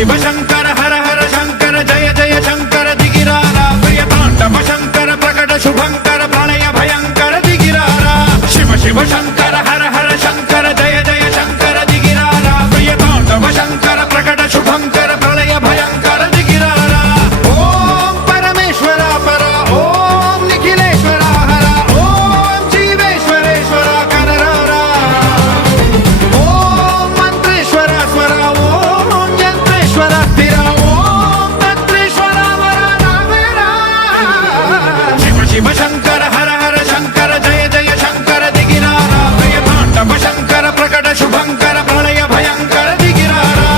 శివ శంకర హర హర శంకర జయ జయ శంకర దిగిరారా ప్రియతాండవ శంకర ప్రకట శుభంకర ప్రళయ భయంకర దిగిరారా శివ శివ శంకర హర హర శంకర జయ జయ శంకర దిగిరారా ప్రియతాండవ శంకర ప్రకట శుభంకర ప్రళయ భయంకర దిగిరారా ఓం పరమేశ్వర పర ఓం నిఖిలేశ్వర హర ఓం జీవేశ్వరేశ్వర కనరారా ఓం మంత్రేశ్వర స్వర ఓం యంత్రేశ్వర స్థిర ఓం తంత్రేశ్వర వర రామేరా శివ శివ శంకర హర హర శంకర జయ జయ శంకర దిగిరారా ప్రియతాండవ శంకర ప్రకట శుభంకర ప్రళయ భయంకర దిగిరారా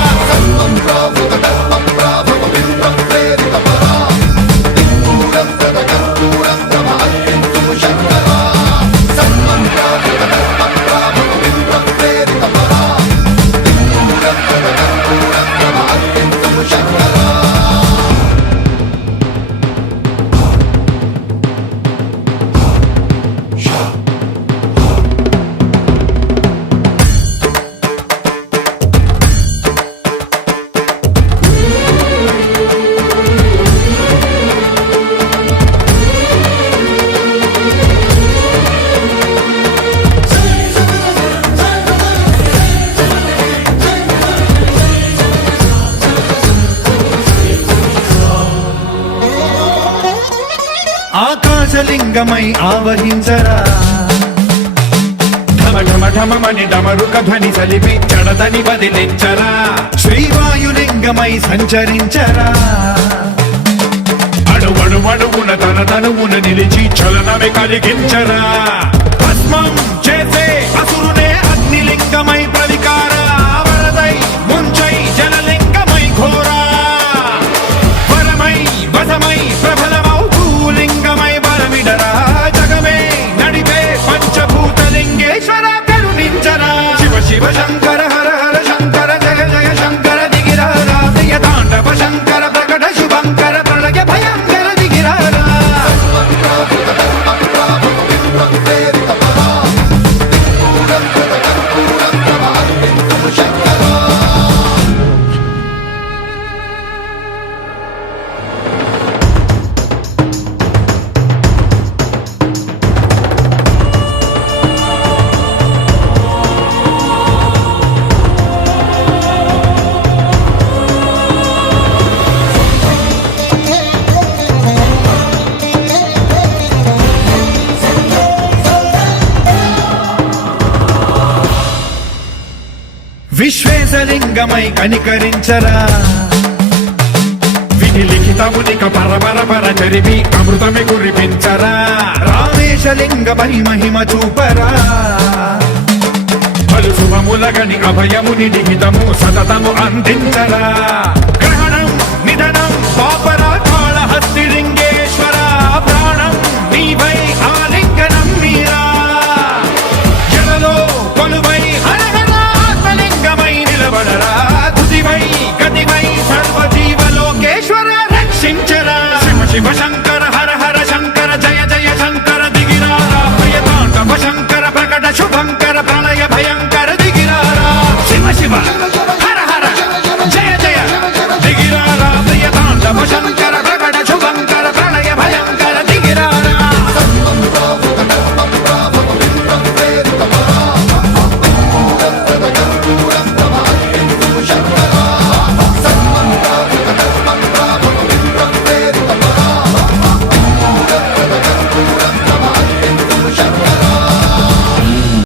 ఆకాశలింగమై ఆవహించరా ఢమ ఢమ ఢమమని డమరుక ధ్వని సలిపి జడదని వదిలించరా శ్రీవాయులింగమై సంచరించరా అడువడువడువున తన తనువున నిలిచి చలనమే కలిగించరా భస్మం చేసే అసురునే అగ్నిలింగమై ప్రవికార వరదై ముంచై జలలింగమై ఘోరా వరమై వసమై ప్రబలమౌ భూలింగమై బలమిడరా జగమే నడిపే పంచభూతలింగేశ్వర కరుణించరా శివ శివ శంకర హర హర శంకర జయ జయ శంకర దిగిరారా ప్రియతాండవ శంకర ప్రకట శుభంకర ప్రళయ భయంకర దిగిరారా విశ్వేశలింగమై కనికరించరా విధి లిఖితమునిక పరపర పర చరిపి అమృతమి కురిపించరా రామేశలింగమై మహిమ చూపరా పలు శుభములగని అభయముని లిఖితము సతతము అందించరా